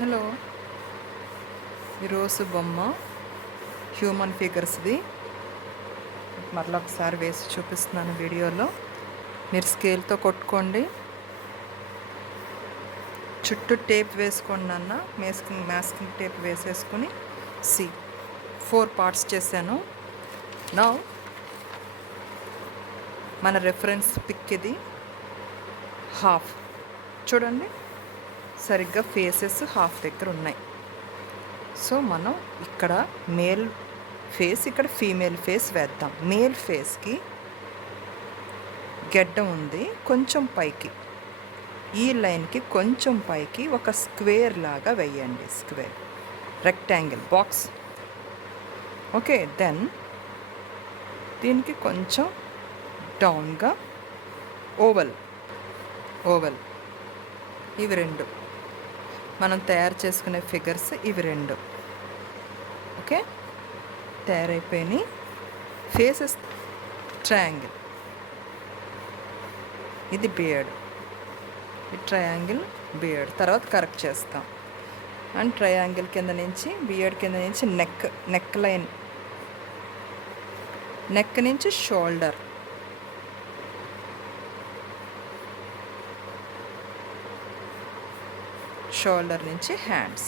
Hello, ఈరోజు బొమ్మ human ఫిగర్స్ది మరలా ఒకసారి వేసి చూపిస్తున్నాను వీడియోలో. మీరు స్కేల్తో కొట్టుకోండి, చుట్టూ టేప్ వేసుకోండి అన్న. మాస్కింగ్ టేప్ వేసేసుకుని 4 పార్ట్స్ చేశాను. నా మన రెఫరెన్స్ పిక్ ఇది హాఫ్ చూడండి, సరిగ్గా ఫేసెస్ హాఫ్ దగ్గర ఉన్నాయి. సో మనం ఇక్కడ మేల్ ఫేస్, ఇక్కడ ఫీమేల్ ఫేస్ వేద్దాం. మేల్ ఫేస్కి గెడ్డం ఉంది, కొంచెం పైకి ఈ లైన్కి కొంచెం పైకి ఒక స్క్వేర్ లాగా వేయండి. Square, rectangle, box. Okay, then దీనికి కొంచెం డౌన్గా ఓవల్. ఇవి రెండు మనం తయారు చేసుకునే ఫిగర్స్, ఇవి రెండు. ఓకే, తయారైపోయినాయి. ఫేసెస్ ట్రయాంగిల్, ఇది బియర్డ్, ఈ ట్రయాంగిల్ బియర్డ్ తర్వాత కరెక్ట్ చేస్తాం. అండ్ ట్రయాంగిల్ కింద నుంచి, బియర్డ్ కింద నుంచి నెక్ లైన్, నెక్ నుంచి షోల్డర్, షోల్డర్ నుంచి హ్యాండ్స్.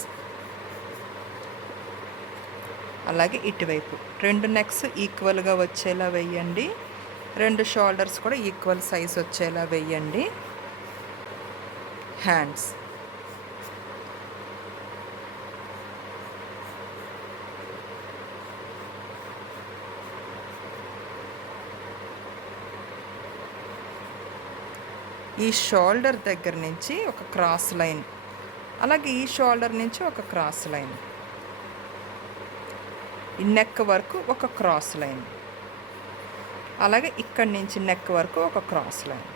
అలాగే ఇటువైపు 2 నెక్స్ ఈక్వల్గా వచ్చేలా వేయండి, 2 షోల్డర్స్ కూడా ఈక్వల్ సైజ్ వచ్చేలా వేయండి. హ్యాండ్స్, ఈ షోల్డర్ దగ్గర నుంచి ఒక క్రాస్ లైన్, అలాగే ఈ షోల్డర్ నుంచి ఒక క్రాస్ లైన్, ఈ నెక్ వరకు ఒక క్రాస్ లైన్, అలాగే ఇక్కడి నుంచి నెక్ వరకు ఒక cross line.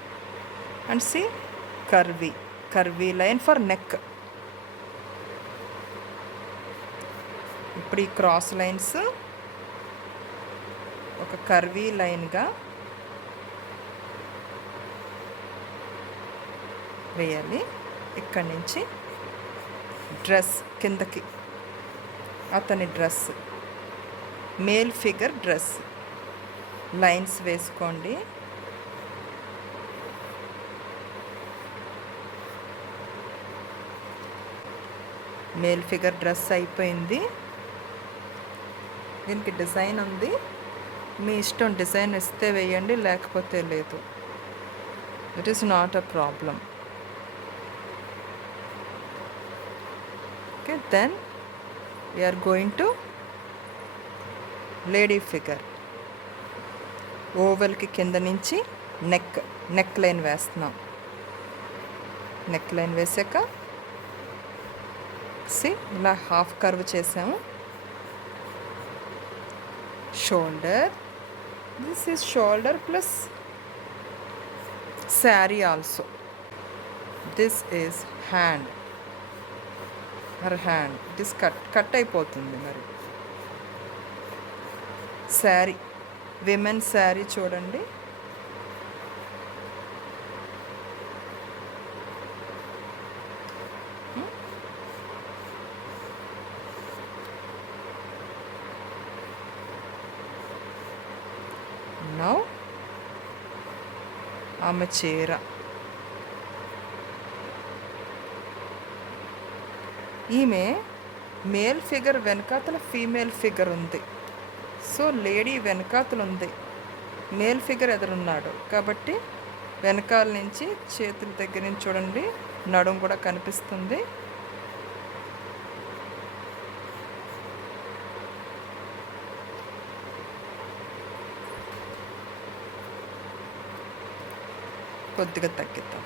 And C curvy line for neck. ఇప్పుడు ఈ క్రాస్ లైన్స్ ఒక కర్వీ లైన్గా వేయాలి. ఇక్కడి నుంచి డ్రెస్ కిందకి, అతని dress, male figure dress lines వేసుకోండి. మేల్ ఫిగర్ డ్రెస్ అయిపోయింది. దీనికి డిజైన్ ఉంది, మీ ఇష్టం. డిజైన్ ఇస్తే వేయండి, లేకపోతే లేదు. It is not a problem. Okay, then we are going to lady figure. ఓవల్కి కింద నుంచి నెక్ లైన్ వేస్తున్నాం. నెక్ లైన్ వేసాక ఇలా హాఫ్ కర్వ్ చేసాము. Shoulder, this is shoulder plus sari also. This is hand, her hand. It is cut అయిపోతుంది. మరి sari, women sari చూడండి. Now ఆమె చీర, ఈమె మేల్ ఫిగర్ వెనకాతల ఫీమేల్ ఫిగర్ ఉంది. సో లేడీ వెనకాతలు ఉంది, మేల్ ఫిగర్ ఎదురున్నాడు. కాబట్టి వెనకాల నుంచి చేతుల దగ్గర నుంచి చూడండి, నడుము కూడా కనిపిస్తుంది. కొద్దిగా తగ్గిద్దాం.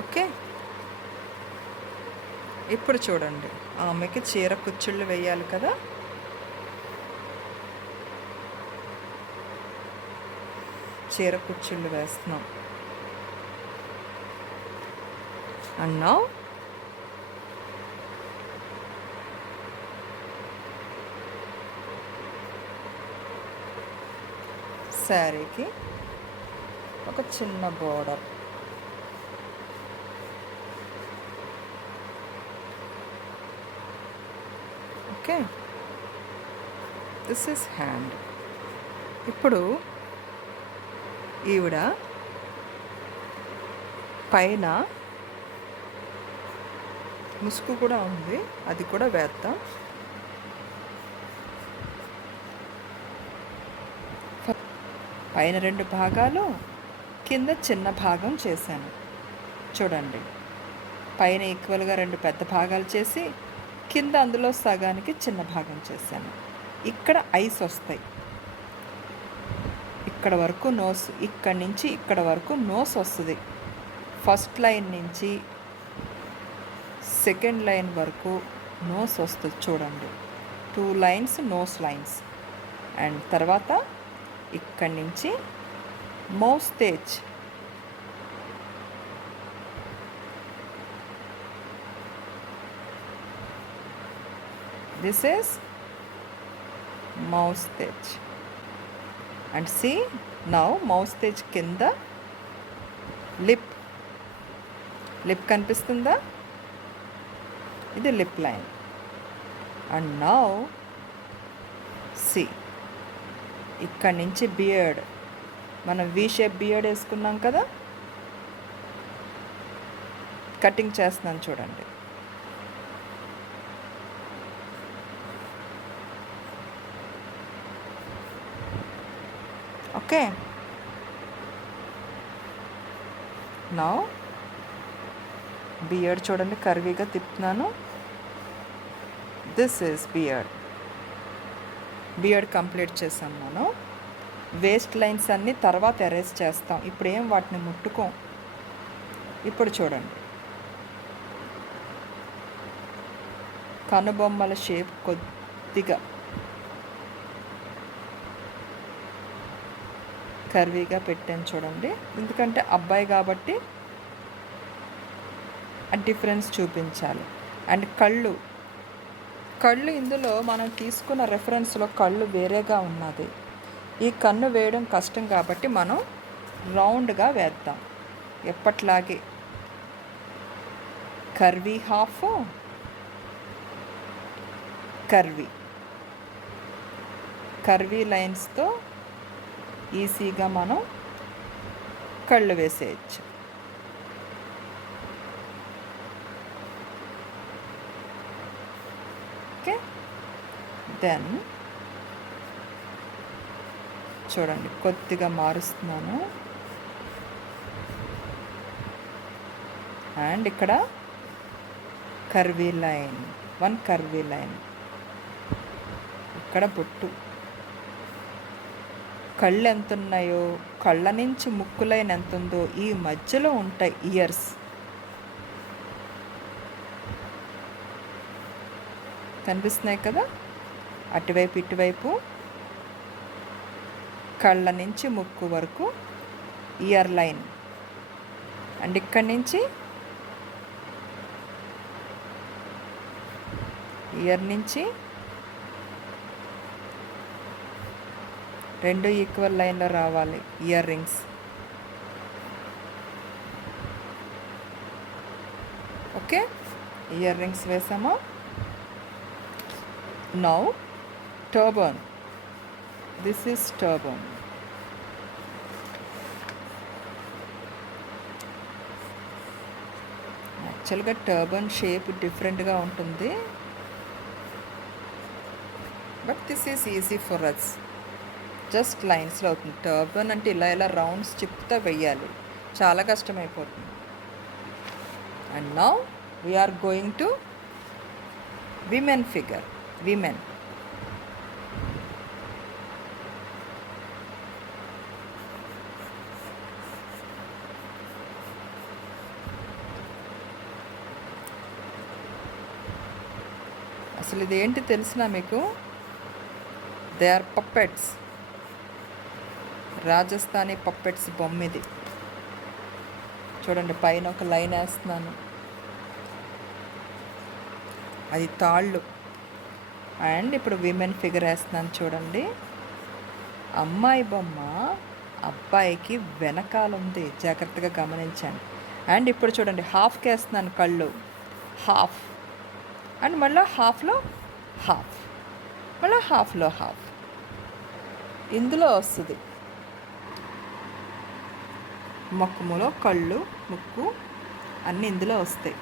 ఓకే, ఇప్పుడు చూడండి, ఆమెకి చీర కుచ్చుళ్ళు వేయాలి కదా. చీర కుచ్చుళ్ళు వేస్తున్నాం. అన్నా శారీకి ఒక చిన్న border. Okay, this is hand. ఇప్పుడు ఈవిడ పైన ముసుగు కూడా ఉంది, అది కూడా వేద్దాం. పైన 2 భాగాలు, కింద చిన్న భాగం చేశాను. చూడండి, పైన ఈక్వల్గా 2 పెద్ద భాగాలు చేసి కింద అందులో సగానికి చిన్న భాగం చేశాను. ఇక్కడ ఐస్ వస్తాయి. ఇక్కడ వరకు నోస్, ఇక్కడి నుంచి ఇక్కడ వరకు నోస్ వస్తుంది. ఫస్ట్ లైన్ నుంచి సెకండ్ లైన్ వరకు నోస్ వస్తుంది. చూడండి, 2 లైన్స్ నోస్ లైన్స్. అండ్ తర్వాత ఇక్కడి నుంచి మౌస్తేజ్, this is moustache. And see, now moustache కింద లిప్ కనిపిస్తుందా? ఇది lip line. And now see, ఇక్కడి నుంచి బియర్డ్, మనం వి షేప్ బియర్డ్ వేసుకున్నాం కదా, కటింగ్ చేస్తున్నాను చూడండి. ఓకే, నౌ బియర్డ్ చూడండి, కర్వీగా తిప్పుతున్నాను. దిస్ ఈజ్ బియర్డ్ కంప్లీట్ చేసాం. మనం వేస్ట్ లైన్స్ అన్నీ తర్వాత ఎరేజ్ చేస్తాం, ఇప్పుడు ఏం వాటిని ముట్టుకోం. ఇప్పుడు చూడండి, కనుబొమ్మల షేప్ కొద్దిగా కర్వీగా పెట్టాను చూడండి, ఎందుకంటే అబ్బాయి కాబట్టి ఆ డిఫరెన్స్ చూపించాలి. అండ్ కళ్ళు ఇందులో మనం తీసుకున్న రెఫరెన్స్లో కళ్ళు వేరేగా ఉన్నది. ఈ కన్ను వేయడం కష్టం కాబట్టి మనం రౌండ్గా వేద్దాం. ఎప్పట్లాగే కర్వీ హాఫ్, కర్వీ లైన్స్తో ఈజీగా మనం కళ్ళు వేసేయచ్చు. ఓకే, దెన్ చూడండి, కొద్దిగా మారుస్తున్నాను. అండ్ ఇక్కడ కర్వీ లైన్, 1 కర్వీ లైన్, ఇక్కడ బొట్టు. కళ్ళు ఎంత ఉన్నాయో, కళ్ళ నుంచి ముక్కు లైన్ ఎంత ఉందో ఈ మధ్యలో ఉంటాయి ఇయర్స్. కనిపిస్తున్నాయి కదా, అటువైపు ఇటువైపు కళ్ళ నుంచి ముక్కు వరకు ఇయర్ లైన్. అండ్ ఇక్కడి నుంచి ఇయర్ నుంచి 2 ఈక్వల్ లైన్లో రావాలి earrings. Okay, earrings వేసామా? Now turban, this is turban. యాక్చువల్గా టర్బన్ షేప్ డిఫరెంట్గా ఉంటుంది, but this is easy for us. Just లైన్స్లో అవుతుంది. టర్బన్ అంటే ఇలా రౌండ్స్ చెప్తా వెయ్యాలి, చాలా కష్టమైపోతుంది. And now we're going to women figure. అసలు ఇదేంటి తెలిసినా మీకు? They are puppets, Rajasthani puppets బొమ్మ ఇది. చూడండి, పైన ఒక లైన్ వేస్తున్నాను, అది తాళ్ళు. అండ్ ఇప్పుడు విమెన్ ఫిగర్ వేస్తున్నాను చూడండి. అమ్మాయి బొమ్మ అబ్బాయికి వెనకాలంది, జాగ్రత్తగా గమనించండి. అండ్ ఇప్పుడు చూడండి, హాఫ్కి వేస్తున్నాను కళ్ళు, హాఫ్ అండ్ మళ్ళీ హాఫ్లో హాఫ్, మళ్ళీ హాఫ్లో హాఫ్ ఇందులో వస్తుంది. ముఖములో కళ్ళు, ముక్కు అన్నీ ఇందులో వస్తాయి.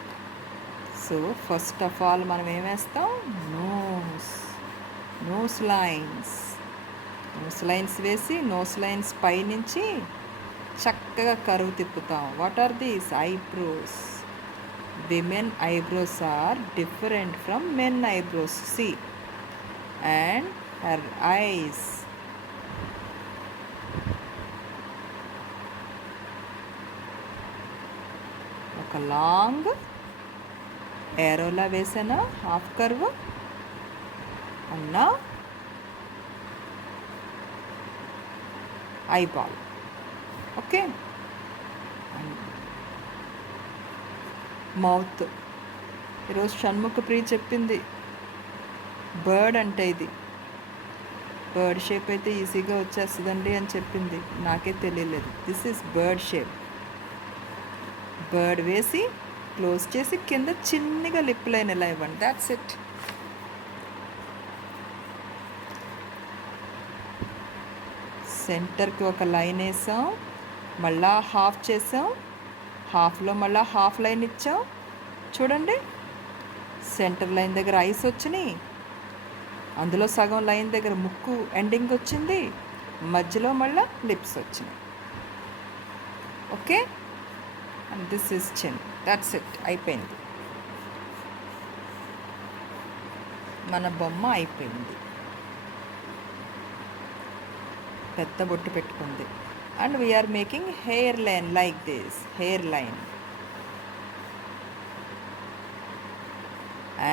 సో ఫస్ట్ ఆఫ్ ఆల్ మనం ఏమేస్తాం, నోస్ లైన్స్ వేసి నోస్ లైన్స్ పైనుంచి చక్కగా కరువు తిప్పుతాం. What are these? Eyebrows. Women eyebrows are different from men eyebrows. See and her eyes. ఒక లాంగ్ ఏరోలా వేసానా, హాఫ్ కర్వ్ అన్నా, ఐబాల్. Okay, mouth. ఈరోజు షణ్ముఖ ప్రియ చెప్పింది బర్డ్ అంటే ఇది బర్డ్ షేప్ అయితే ఈజీగా వచ్చేస్తుందండి అని చెప్పింది. నాకే తెలియలేదు. This is bird shape. Bird వేసి క్లోజ్ చేసి కింద చిన్నగా లిప్ లైన్ ఎలా ఇవ్వండి. That's it. సెంటర్కి ఒక లైన్ వేసాం, మళ్ళా హాఫ్ చేసాం, హాఫ్లో మళ్ళీ హాఫ్ లైన్ ఇచ్చాం. చూడండి, సెంటర్ లైన్ దగ్గర ఐస్ వచ్చినాయి, అందులో సగం లైన్ దగ్గర ముక్కు ఎండింగ్ వచ్చింది, మధ్యలో మళ్ళీ లిప్స్ వచ్చినాయి. Okay, and this is chin. That's it, అయిపోయింది. మన బొమ్మ అయిపోయింది. పెద్ద బొట్టు పెట్టుకుంది. And we're making hair line like this, hair line.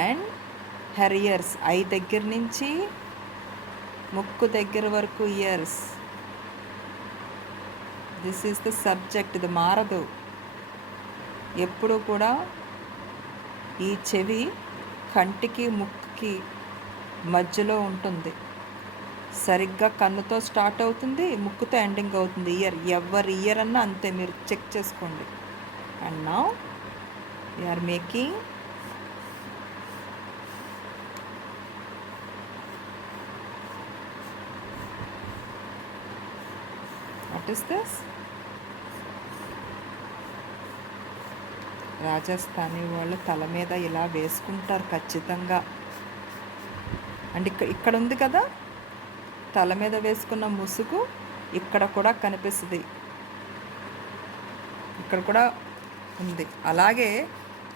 And her ears, eye దగ్గర నుంచి ముక్కు దగ్గర వరకు ears. This is the subject. ఇది మారదు. ఎప్పుడు కూడా ఈ చెవి కంటికి ముక్కుకి మధ్యలో ఉంటుంది. సరిగ్గా కన్నుతో స్టార్ట్ అవుతుంది, ముక్కుతో ఎండింగ్ అవుతుంది. ఎవరి ఇయర్ అన్నా అంతే, మీరు చెక్ చేసుకోండి. And now we're making what is this? Rajasthani వాళ్ళు తల మీద ఇలా వేసుకుంటారు ఖచ్చితంగా. అండ్ ఇక్కడ ఉంది కదా, తల మీద వేసుకున్న ముసుగు ఇక్కడ కూడా కనిపిస్తుంది, ఇక్కడ కూడా ఉంది. అలాగే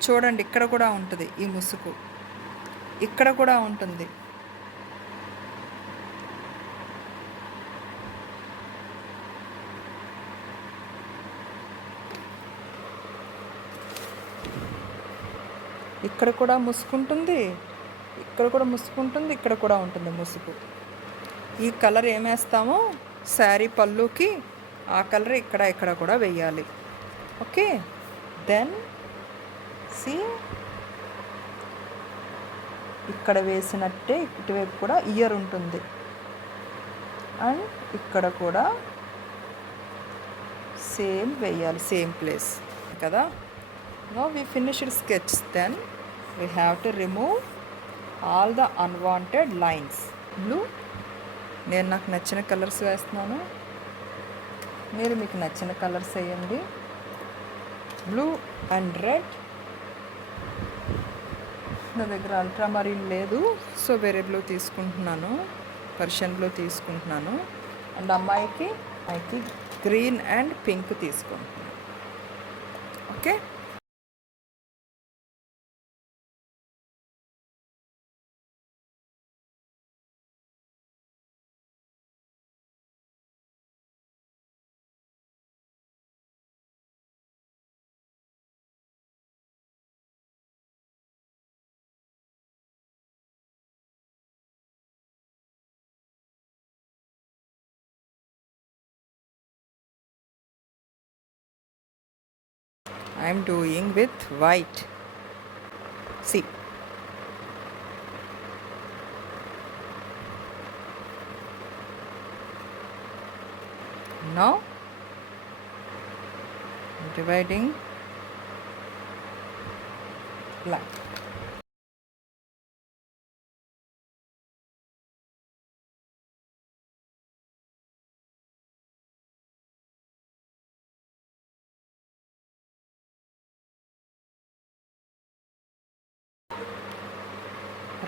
చూడండి, ఇక్కడ కూడా ఉంటుంది ఈ ముసుగు, ఇక్కడ కూడా ఉంటుంది. ఇక్కడ కూడా ముసుకుంటుంది, ఇక్కడ కూడా ముసుకుంటుంది, ఇక్కడ కూడా ఉంటుంది ముసుగు. ఈ కలర్ ఏమేస్తామో శారీ పళ్ళుకి ఆ కలర్ ఇక్కడ కూడా వేయాలి. ఓకే, దెన్ సి ఇక్కడ వేసినట్టే ఇటువైపు కూడా ఇయర్ ఉంటుంది. అండ్ ఇక్కడ కూడా సేమ్ వేయాలి, సేమ్ ప్లేస్ కదా. Now we finished sketch. Then we have to remove all the unwanted lines. Blue, నేను నాకు నచ్చిన కలర్స్ వేస్తున్నాను, మీరు మీకు నచ్చిన కలర్స్ వేయండి. Blue and red. నా దగ్గర అల్ట్రామరీన్ లేదు, సో వేరే బ్లూ తీసుకుంటున్నాను, పర్షియన్ బ్లూ తీసుకుంటున్నాను. అండ్ అమ్మాయికి గ్రీన్ అండ్ పింక్ తీసుకుంటున్నాను. Okay, I am doing with white. See, Now dividing line.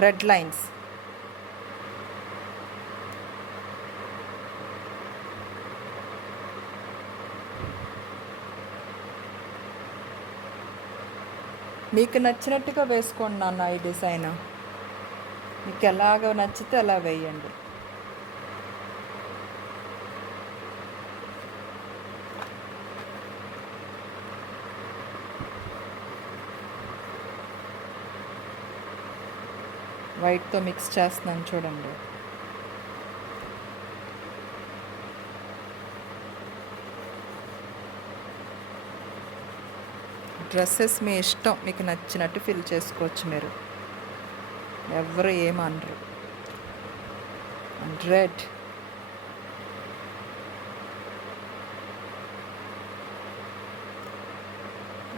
Red lines. మీకు నచ్చినట్టుగా వేసుకోండి నాన్న ఈ డిజైన్. మీకు ఎలాగ నచ్చితే అలా వేయండి. వైట్తో మిక్స్ చేస్తున్నాను చూడండి. డ్రెస్సెస్ మీ ఇష్టం, మీకు నచ్చినట్టు ఫిల్ చేసుకోవచ్చు మీరు, ఎవరు ఏమనరు. And red.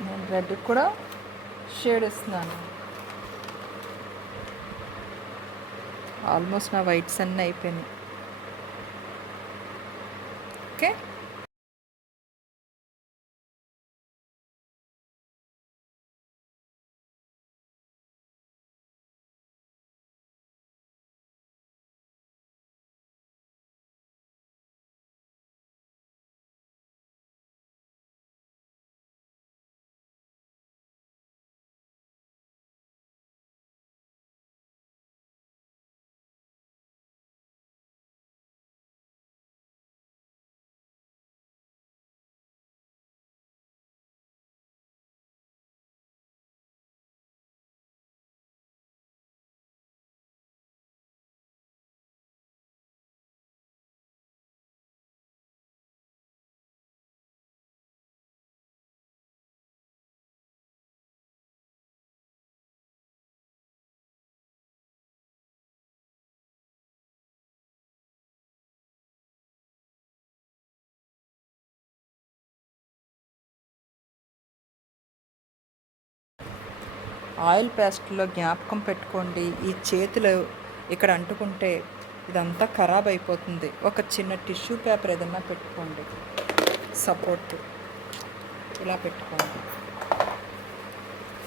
నేను రెడ్ కూడా షేడ్ ఇస్తున్నాను. ఆల్మోస్ట్ నా వైట్స్ అన్నీ అయిపోయినాయి. ఓకే, ఆయిల్ పేస్ట్లో జ్ఞాపకం పెట్టుకోండి, ఈ చేతులు ఇక్కడ అంటుకుంటే ఇదంతా ఖరాబ్ అయిపోతుంది. ఒక చిన్న టిష్యూ పేపర్ ఏదన్నా పెట్టుకోండి, సపోర్ట్ ఇలా పెట్టుకోండి.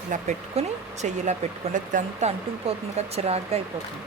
ఇలా పెట్టుకుని చెయ్యి ఇలా పెట్టుకోండి, ఇదంతా అంటుకుపోతుంది కదా, చిరాగ్గా అయిపోతుంది.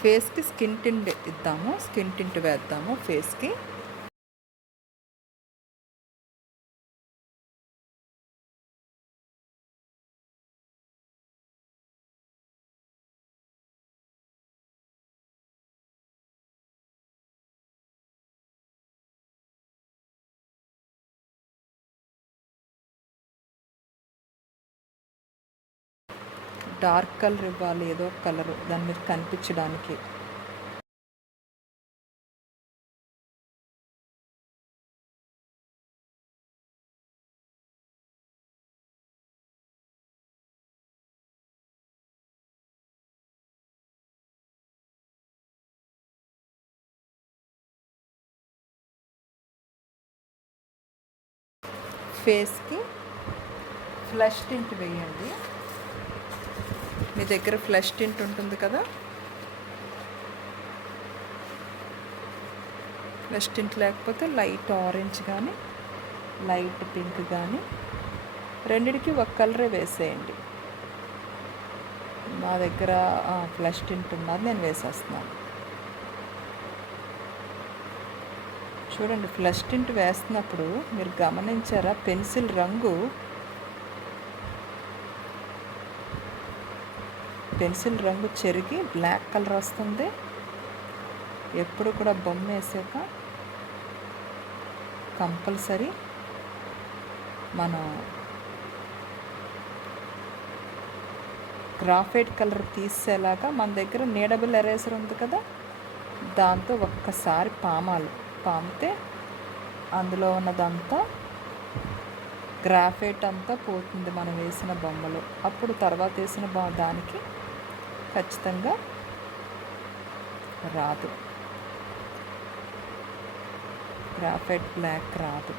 ఫేస్కి స్కిన్ టింట్ ఇద్దాము, స్కిన్ టింట్ వేద్దాము ఫేస్కి. డార్క్ కలర్ ఇవ్వాలి, ఏదో కలరు దాని మీద కనిపించడానికి. ఫేస్కి ఫ్లష్ టింట్ వేయండి. మీ దగ్గర ఫ్లష్ టింట్ ఉంటుంది కదా, ఫ్లష్ టింట్ లేకపోతే లైట్ ఆరెంజ్ కానీ లైట్ పింక్ కానీ రెండిటికి ఒక కలరే వేసేయండి. నా దగ్గర ఫ్లష్ టింట్ ఉన్నది, నేను వేసేస్తున్నాను. చూడండి, ఫ్లష్ టింట్ వేస్తున్నప్పుడు మీరు గమనించారా, పెన్సిల్ రంగు చెరిగి బ్లాక్ కలర్ వస్తుంది. ఎప్పుడు కూడా బొమ్మ వేసాక కంపల్సరీ మనం గ్రాఫైట్ కలర్ తీసేలాగా మన దగ్గర నీడబుల్ ఎరేజర్ ఉంది కదా, దాంతో ఒక్కసారి పామితే అందులో ఉన్నదంతా గ్రాఫైట్ అంతా పోతుంది మనం వేసిన బొమ్మలు. అప్పుడు తర్వాత వేసిన దానికి ఖచ్చితంగా రాదు, గ్రాఫైట్ బ్లాక్ రాదు.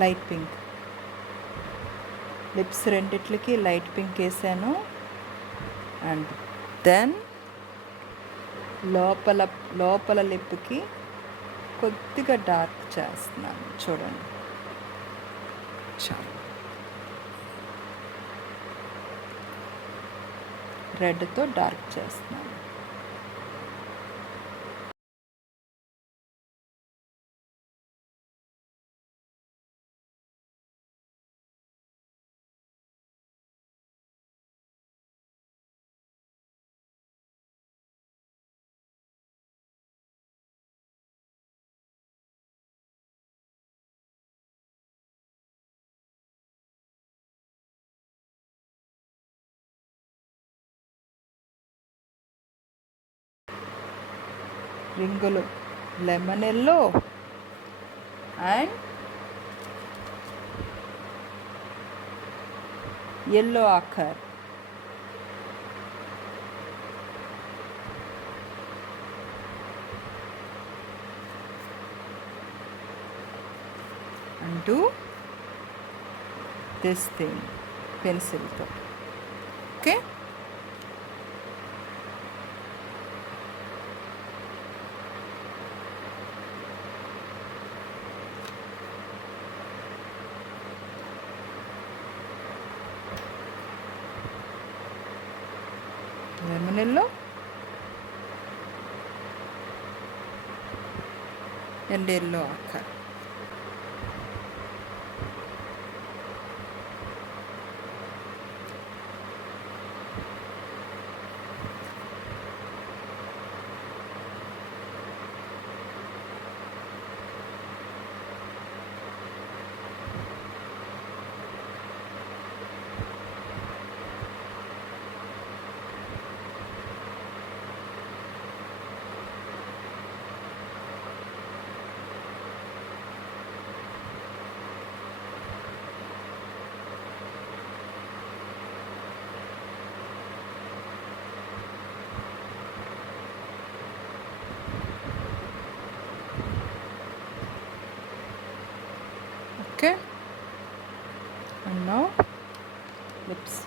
లైట్ పింక్ లిప్స్ రెండిట్లకి లైట్ పింక్ వేసాను. అండ్ దెన్ లోపల లిప్కి కొద్దిగా డార్క్ చేస్తున్నాను. చూడండి, చాలు. రెడ్తో డార్క్ చేస్తున్నాను. రింగులు lemon yellow and yellow ochre. and do this thing పెన్సిల్తో. Okay, lemon yellow and yellow ochre. Okay, and now lips.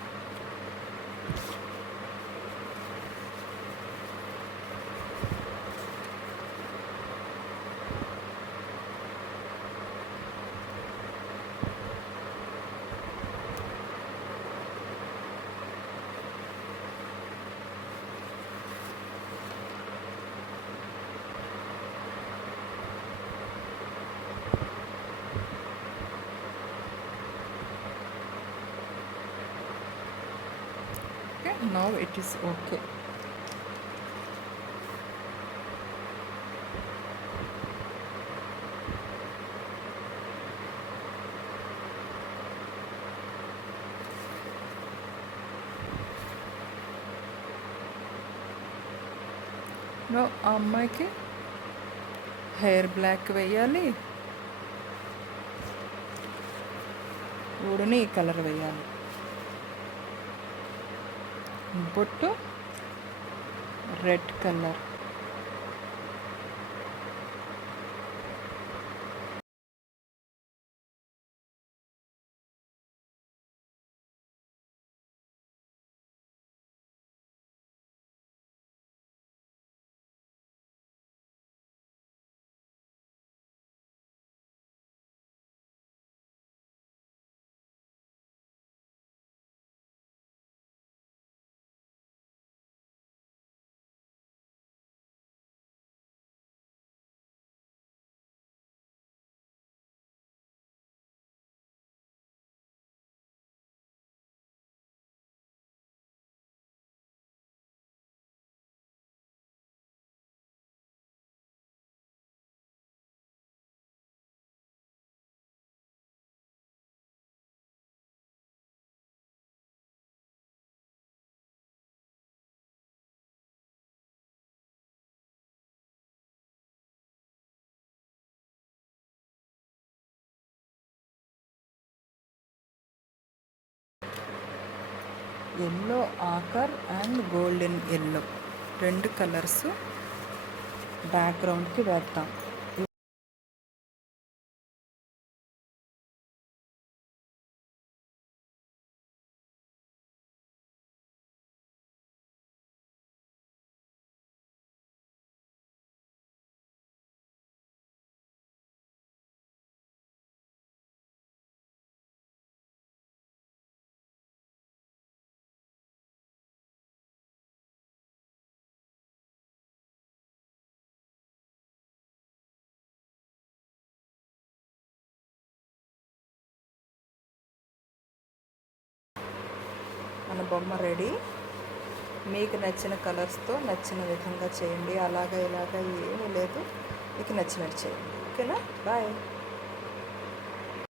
Okay, now it is okay. No ఆ అమ్మాయికి హెయిర్ బ్లాక్ వేయాలి, ఊడిని ఈ కలర్ వేయాలి, బొట్టు red colour. Yellow ochre and golden yellow రెండు colours బ్యాక్గ్రౌండ్కి వేద్దాం. మన బొమ్మ రెడీ. మీకు నచ్చిన కలర్స్తో నచ్చిన విధంగా చేయండి. అలాగా ఇలాగా ఏమీ లేదు, మీకు నచ్చినట్టు చేయండి. ఓకేనా? బాయ్.